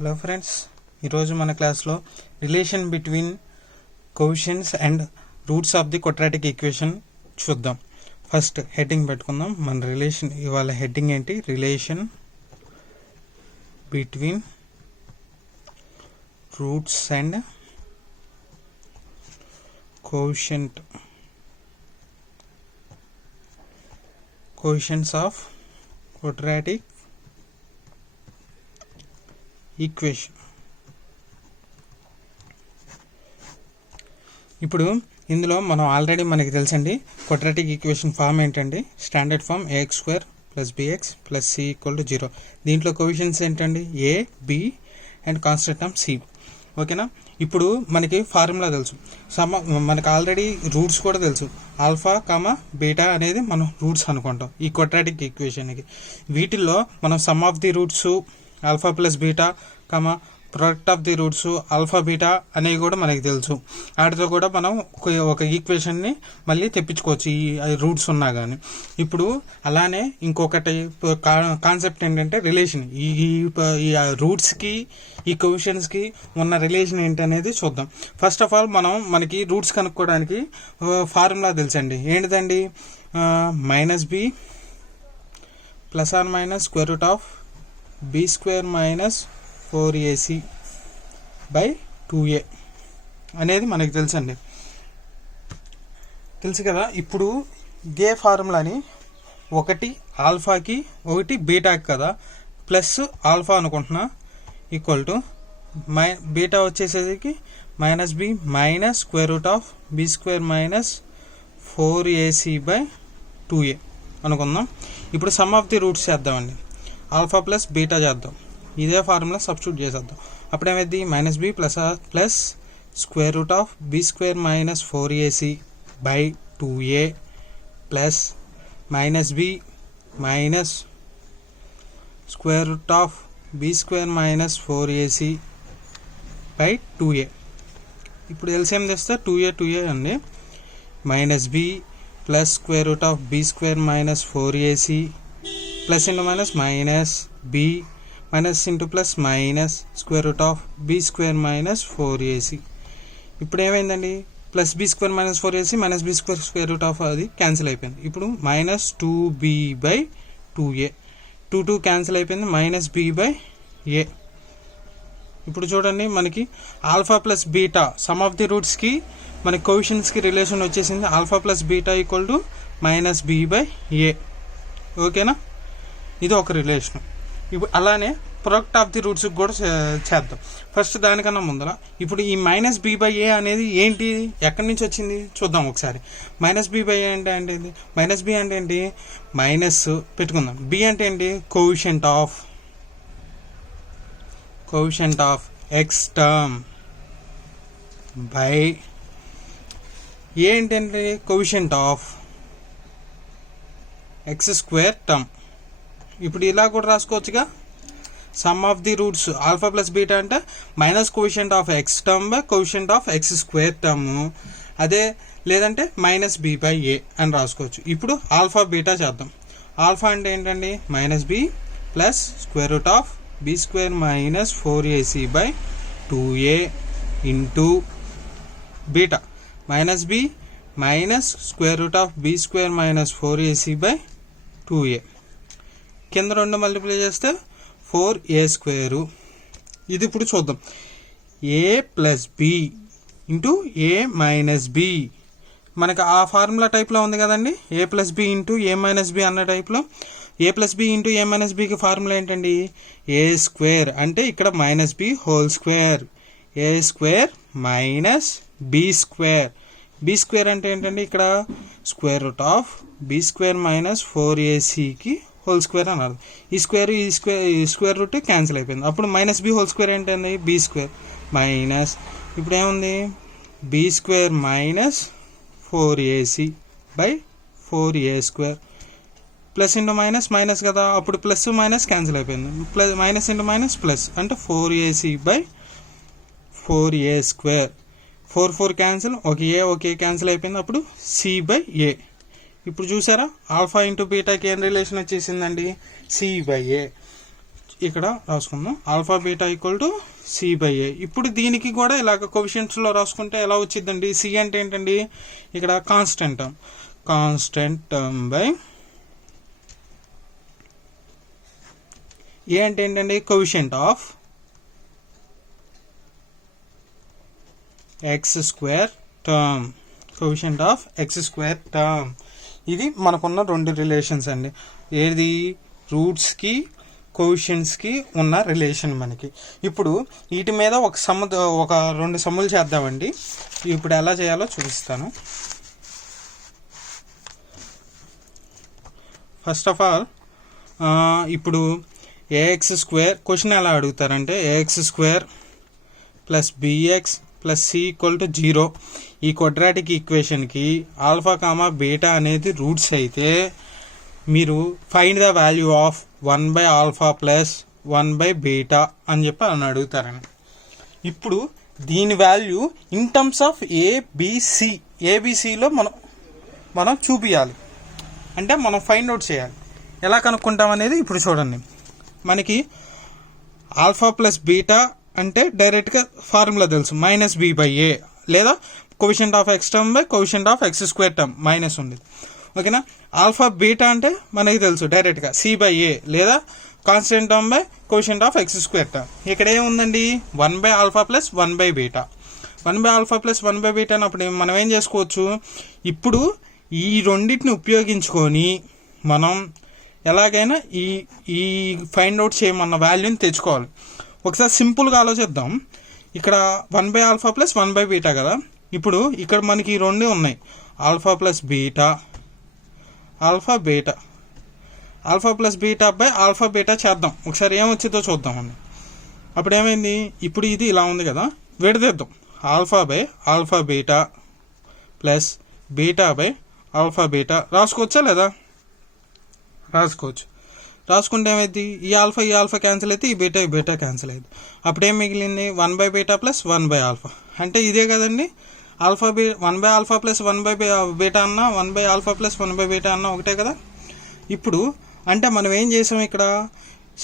Hello friends, ఈరోజు మన క్లాస్లో relation between coefficients and roots of the quadratic equation చూద్దాం. ఫస్ట్ హెడ్డింగ్ పెట్టుకుందాం. మన రిలేషన్ ఇవాళ హెడ్డింగ్ ఏంటి? Relation between roots and coefficients of quadratic equation. ఇప్పుడు ఇందులో మనం ఆల్రెడీ మనకి తెలుసండి క్వాడ్రాటిక్ ఈక్వేషన్ ఫామ్ ఏంటండి? Standard form ax² + bx + c = 0. దీంట్లో కోఎఫిషియెంట్స్ ఏంటండి? a, b and constant term c. ఓకేనా? ఇప్పుడు మనకి ఫార్ములా తెలుసు, మనకి ఆల్రెడీ రూట్స్ కూడా తెలుసు. ఆల్ఫా కామా బీటా అనేది మనం రూట్స్ అనుకుంటాం ఈ క్వాడ్రాటిక్ ఈక్వేషన్కి. వీటిల్లో మనం some of the roots alpha plus beta comma product of the roots alpha beta అనేవి కూడా మనకి తెలుసు. వాటితో కూడా మనం ఒక ఈక్వేషన్ని మళ్ళీ తెప్పించుకోవచ్చు ఈ రూట్స్ ఉన్నా కానీ. ఇప్పుడు అలానే ఇంకొకటి కాన్సెప్ట్ ఏంటంటే రిలేషన్. ఈ రూట్స్కి ఈ కోఎఫిషియెంట్స్కి ఉన్న రిలేషన్ ఏంటనేది చూద్దాం. ఫస్ట్ ఆఫ్ ఆల్ మనకి రూట్స్ కనుక్కోవడానికి ఫార్ములా తెలుసండి. ఏంటిదండి? -b ± b² - 4ac / 2a అనేది మనకి తెలుసండి. తెలుసు కదా? ఇప్పుడు ఇదే ఫార్ములాని ఒకటి ఆల్ఫాకి ఒకటి బీటాకి కదా, ప్లస్ ఆల్ఫా అనుకుంటున్నా ఈక్వల్ టు బీటా వచ్చేసేది -b - b² - 4ac / 2a అనుకుందాం. ఇప్పుడు సమ్ ఆఫ్ ది రూట్స్ చేద్దామండి. ఆల్ఫా ప్లస్ బీటా చేద్దాం. ఇదే ఫార్ములా సబ్స్టిట్యూట్ చేసేద్దాం. అప్పుడేమైంది? -b plus b² - 4ac / 2a plus -b b² - 4ac / 2a. ఇప్పుడు ఎల్సిఎం తెస్తే 2a అండి. -b plus b² - 4ac plus into minus minus b minus into plus minus b² - 4ac. ఇప్పుడు ఏమైందండి? Plus b² - 4ac minus b² అది cancel అయిపోయింది. ఇప్పుడు -2b / 2a 2 cancel అయిపోయింది. -b/a. ఇప్పుడు చూడండి, మనకి alpha plus beta sum of the రూట్స్కి మనకి కోఎఫిషియెంట్స్కి రిలేషన్ వచ్చేసింది. Alpha plus beta equal to -b/a. ఓకేనా? ఇది ఒక రిలేషన్. ఇప్పుడు అలానే ప్రొడక్ట్ ఆఫ్ ది రూట్స్కి కూడా చేద్దాం. ఫస్ట్ దానికన్నా ముందర ఇప్పుడు ఈ -b/a అనేది ఏంటి, ఎక్కడి నుంచి వచ్చింది చూద్దాం ఒకసారి. -b/a అంటే ఏంటి? -b అంటే ఏంటి? మైనస్ పెట్టుకుందాం. b అంటే ఏంటి? Coefficient of x term by a ఏంటంటే కోఎఫిషియంట్ ఆఫ్ x² టర్మ్. ఇప్పుడు ఇలా కూడా రాసుకోవచ్చుగా. Sum of the roots alpha plus beta అంటే minus coefficient of x term by coefficient of x² term. అదే లేదంటే -b/a అని రాసుకోవచ్చు. ఇప్పుడు ఆల్ఫా బీటా చేద్దాం. ఆల్ఫా అంటే ఏంటండి? -b plus b² - 4ac / 2a into beta -b b² - 4ac / 2a. కింద 2 మల్టిప్లై చేస్తే 4a². ఇది ఇప్పుడు చూద్దాం. a plus b into a minus b మనకి ఆ ఫార్ములా టైప్లో ఉంది కదండి. a plus b into a minus b అన్న టైప్లో. a plus b into a minus bకి ఫార్ములా ఏంటండి? a² అంటే ఇక్కడ -b² a² - b². b² అంటే ఏంటండి? ఇక్కడ b² - 4ac హోల్² అన్నారు. ఈ స్క్వేర్ రూట్ క్యాన్సిల్ అయిపోయింది. అప్పుడు -b² ఏంటండి? b² మైనస్ ఇప్పుడు ఏముంది? b² - 4ac / 4a² plus into minus minus కదా, అప్పుడు ప్లస్ మైనస్ క్యాన్సిల్ అయిపోయింది. Plus minus into minus plus అంటే 4ac / 4a². 4 క్యాన్సిల్, ఒక క్యాన్సిల్ అయిపోయింది. అప్పుడు c/a. ఇప్పుడు చూసారా, ఆల్ఫా ఇంటూ బీటాకి ఏం రిలేషన్ వచ్చేసిందండి? c/a. ఇక్కడ రాసుకుందాం alpha beta equal to c by a. ఇప్పుడు దీనికి కూడా ఇలాగ కోఎఫిషియెంట్స్లో రాసుకుంటే ఎలా వచ్చిందండి? సి అంటే ఏంటండి? ఇక్కడ కాన్స్టెంట్ టర్మ్ బై ఏ అంటే ఏంటండి? Coefficient of X square term. Coefficient of X square term. ఇది మనకున్న రెండు రిలేషన్స్ అండి. ఏది? రూట్స్కి కోఎఫిషియెంట్స్కి ఉన్న రిలేషన్ మనకి. ఇప్పుడు వీటి మీద ఒక రెండు సమ్ములు చేద్దామండి. ఇప్పుడు ఎలా చేయాలో చూపిస్తాను. ఫస్ట్ ఆఫ్ ఆల్ ఇప్పుడు ఏఎక్స్ స్క్వేర్ క్వశ్చన్ ఎలా అడుగుతారంటే a x square plus bx plus c equal to 0 ఈ క్వాడ్రాటిక్ ఈక్వేషన్కి ఆల్ఫా కామా బీటా అనేది రూట్స్ అయితే మీరు find the value of 1 alpha plus 1 beta అని చెప్పి అని అడుగుతారని. ఇప్పుడు దీని వాల్యూ ఇన్ టర్మ్స్ ఆఫ్ ఏబిసిలో మనం చూపించాలి. అంటే మనం ఫైండ్ అవుట్ చేయాలి. ఎలా కనుక్కుంటాం అనేది ఇప్పుడు చూడండి. మనకి ఆల్ఫా ప్లస్ బీటా అంటే డైరెక్ట్గా ఫార్ములా తెలుసు, మైనస్ బి బై ఏ, లేదా coefficient of x term by coefficient of X square term minus ఉంది. ఓకేనా? ఆల్ఫా బీటా అంటే మనకి తెలుసు డైరెక్ట్గా సి బై ఏ, లేదా constant term by coefficient of X square term. ఇక్కడ ఏముందండి? 1 alpha plus 1 beta. 1 alpha plus 1 beta అన్నప్పుడు మనం ఏం చేసుకోవచ్చు? ఇప్పుడు ఈ రెండింటిని ఉపయోగించుకొని మనం ఎలాగైనా ఈ ఫైండ్ అవుట్ చేయమన్న వాల్యూని తెచ్చుకోవాలి. ఒకసారి సింపుల్గా ఆలోచిద్దాం. ఇక్కడ 1 ఆల్ఫా ప్లస్ 1 బీటా కదా. ఇప్పుడు ఇక్కడ మనకి ఈ రెండు ఉన్నాయి, alpha plus beta, alpha beta, alpha plus beta by alpha beta చేద్దాం. ఒకసారి ఏమొచ్చిందో చూద్దామండి. అప్పుడు ఏమైంది? ఇప్పుడు ఇది ఇలా ఉంది కదా, విడదీద్దాం. Alpha by alpha beta plus beta by alpha beta రాసుకోవచ్చా లేదా? రాసుకోవచ్చు. రాసుకుంటే ఏమైంది? ఈ ఆల్ఫా క్యాన్సిల్ అయితే ఈ బీటా క్యాన్సిల్ అయింది. అప్పుడేం మిగిలింది? 1 బీటా ప్లస్ 1 ఆల్ఫా. అంటే ఇదే కదండి. 1 ఆల్ఫా ప్లస్ 1 బీటా అన్న 1 ఆల్ఫా ప్లస్ 1 బీటా అన్న ఒకటే కదా. ఇప్పుడు అంటే మనం ఏం చేసాం? ఇక్కడ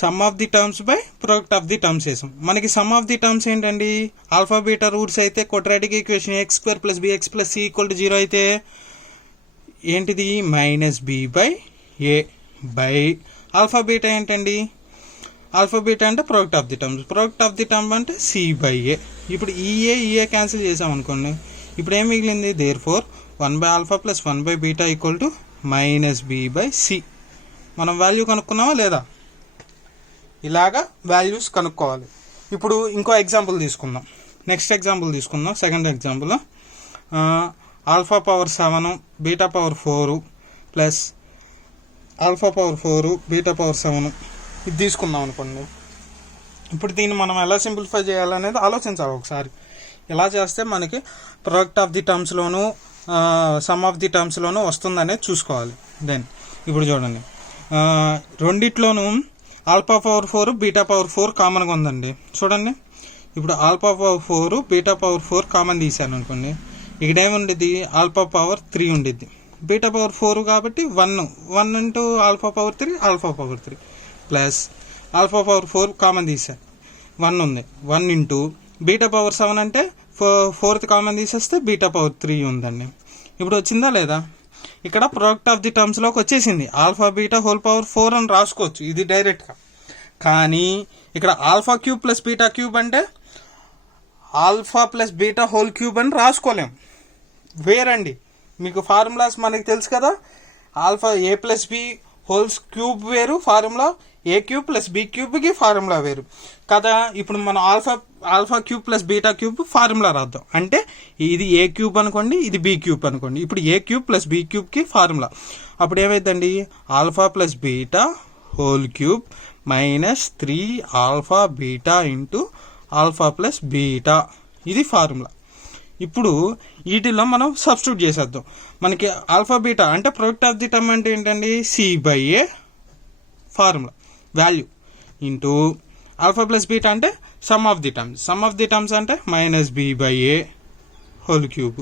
sum of the terms by product of the terms చేసాం. మనకి సమ్ ఆఫ్ ది టర్మ్స్ ఏంటండి? ఆల్ఫా బీటా రూట్స్ అయితే quadratic equation x square plus bx plus c equal to 0 అయితే ఏంటిది? Minus b by a by alpha beta ఏంటండి? Alpha beta అంటే product of the terms. Product of the term అంటే c by a. ఇప్పుడు ఈఏ cancel చేసాం అనుకోండి. ఇప్పుడు ఏం మిగిలింది? There four 1 alpha plus 1 beta equal to minus b by c. మనం వాల్యూ కనుక్కున్నామా లేదా? ఇలాగా వాల్యూస్ కనుక్కోవాలి. ఇప్పుడు ఇంకో ఎగ్జాంపుల్ తీసుకుందాం. నెక్స్ట్ ఎగ్జాంపుల్ తీసుకుందాం. Second example alpha power 7 beta power 4 plus alpha power 4 beta power 7 ఇది తీసుకుందాం అనుకోండి. ఇప్పుడు దీన్ని మనం ఎలా సింప్లిఫై చేయాలనేది ఆలోచించాలి ఒకసారి. ఎలా చేస్తే మనకి ప్రొడక్ట్ ఆఫ్ ది టర్మ్స్లోను సమ్ ఆఫ్ ది టర్మ్స్లోనూ వస్తుందనేది చూసుకోవాలి. దెన్ ఇప్పుడు చూడండి, రెండిట్లోనూ ఆల్ఫా పవర్ 4 బీటా పవర్ 4 కామన్గా ఉందండి. చూడండి, ఇప్పుడు alpha power 4 beta power 4 common తీసాను అనుకోండి. ఇక్కడ ఏముండిద్ది? ఆల్ఫా పవర్ 3 ఉండిద్ది. బీటా పవర్ 4 కాబట్టి 1 into alpha power 3 plus alpha power 4 common తీసాను, 1 ఉంది. 1 ఇంటూ బీటా పవర్ 7 అంటే 4th కామన్ తీసేస్తే బీటా పవర్ 3 ఉందండి. ఇప్పుడు వచ్చిందా లేదా? ఇక్కడ ప్రొడక్ట్ ఆఫ్ ది టర్మ్స్లోకి వచ్చేసింది. ఆల్ఫా బీటా హోల్ పవర్ 4 అని రాసుకోవచ్చు ఇది డైరెక్ట్గా. కానీ ఇక్కడ alpha cube plus beta cube అంటే alpha plus beta whole cube అని రాసుకోలేం. వేరండి, మీకు ఫార్ములాస్ మనకి తెలుసు కదా. Alpha a plus b whole's cube వేరు formula, a cube plus b క్యూబ్కి ఫార్ములా వేరు కదా. ఇప్పుడు మనం alpha cube plus beta cube formula రాద్దాం. అంటే ఇది ఏ క్యూబ్ అనుకోండి, ఇది బి క్యూబ్ అనుకోండి. ఇప్పుడు ఏ క్యూబ్ ప్లస్ బి క్యూబ్కి ఫార్ములా అప్పుడు ఏమైందండి? Alpha plus beta whole cube minus 3 alpha beta into alpha plus beta, ఇది ఫార్ములా. ఇప్పుడు వీటిలో మనం సబ్స్టిట్యూట్ చేసేద్దాం. మనకి ఆల్ఫా బీటా అంటే ప్రొడక్ట్ ఆఫ్ ది టర్మ్ అంటే ఏంటండి? C by a formula value into alpha plus beta అంటే సమ్ ఆఫ్ ది టర్మ్స్ అంటే minus b by a whole cube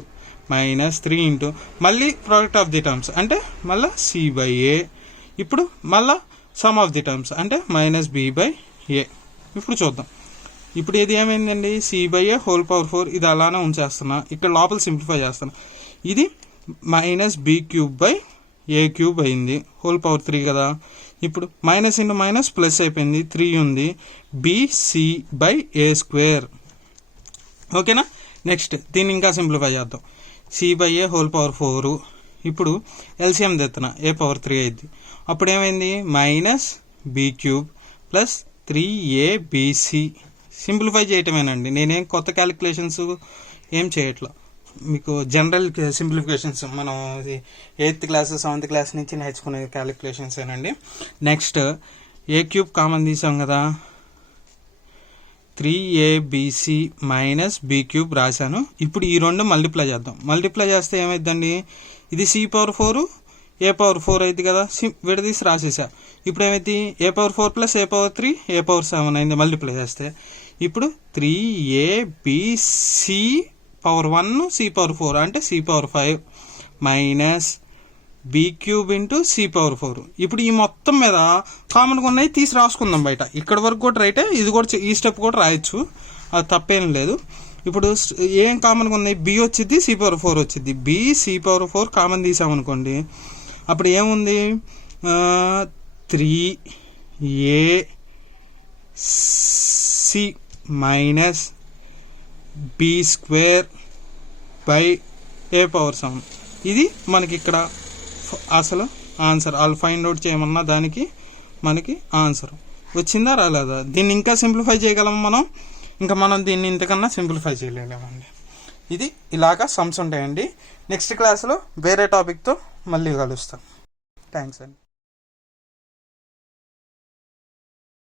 minus 3 into మళ్ళీ ప్రొడక్ట్ ఆఫ్ ది టర్మ్స్ అంటే మళ్ళీ C by a. ఇప్పుడు మళ్ళీ some of the terms అంటే minus b by a. ఇప్పుడు చూద్దాం. ఇప్పుడు ఇది ఏమైందండి, c/a^4 ఇది అలానే ఉంచేస్తున్నా. ఇక్కడ లోపల సింప్లిఫై చేస్తున్నా. ఇది -b³ అయింది, ⁻³ కదా. ఇప్పుడు మైనస్ ఇంటూ మైనస్ ప్లస్ అయిపోయింది, 3 ఉంది, bc/a². ఓకేనా. నెక్స్ట్ దీన్ని ఇంకా సింప్లిఫై చేద్దాం. c/a^4 ఇప్పుడు ఎల్సిఎం తెస్తున్నా, a⁻³ అయింది. అప్పుడు ఏమైంది, -b³ ప్లస్ 3abc. సింప్లిఫై చేయటమేనండి, నేనేం కొత్త క్యాలిక్యులేషన్స్ ఏం చేయట్లా. మీకు జనరల్ సింప్లిఫికేషన్స్ మనం 8th క్లాస్ 7th క్లాస్ నుంచి నేర్చుకునే క్యాలిక్యులేషన్స్ ఏనండి. నెక్స్ట్ a³ కామన్ తీసాం కదా, 3abc మైనస్ b³ రాశాను. ఇప్పుడు ఈ రెండు మల్టిప్లై చేద్దాం. మల్టిప్లై చేస్తే ఏమైందండి, ఇది c⁻4 a⁻4 అయింది కదా, విడదీసి రాసేసా. ఇప్పుడు ఏమైంది, a⁻4 ప్లస్ a⁻3 a⁻7 అయింది మల్టిప్లై చేస్తే. ఇప్పుడు 3abc⁻1 c⁻4 అంటే c⁻5 minus b³ into c⁻4. ఇప్పుడు ఈ మొత్తం మీద కామన్గా ఉన్నాయి తీసి రాసుకుందాం బయట. ఇక్కడ వరకు కూడా రైటే, ఇది కూడా ఈ స్టెప్ కూడా రాయొచ్చు, అది తప్పేం లేదు. ఇప్పుడు ఏం కామన్గా ఉన్నాయి, b వచ్చింది c⁻4 వచ్చింది. bc⁻4 కామన్ తీసామనుకోండి, అప్పుడు ఏముంది, 3ac మైనస్ b²/a⁻7. ఇది మనకి ఇక్కడ అసలు ఆన్సర్. వాళ్ళు ఫైండ్ అవుట్ చేయమన్నా దానికి మనకి ఆన్సర్ వచ్చిందా రాలేదా. దీన్ని ఇంకా సింప్లిఫై చేయగలము మనం, ఇంకా మనం దీన్ని ఇంతకన్నా సింప్లిఫై చేయలేమండి. ఇది ఇలాగా సమ్స్ ఉంటాయండి. నెక్స్ట్ క్లాస్లో వేరే టాపిక్తో మళ్ళీ కలుస్తాం. థ్యాంక్స్ అండి.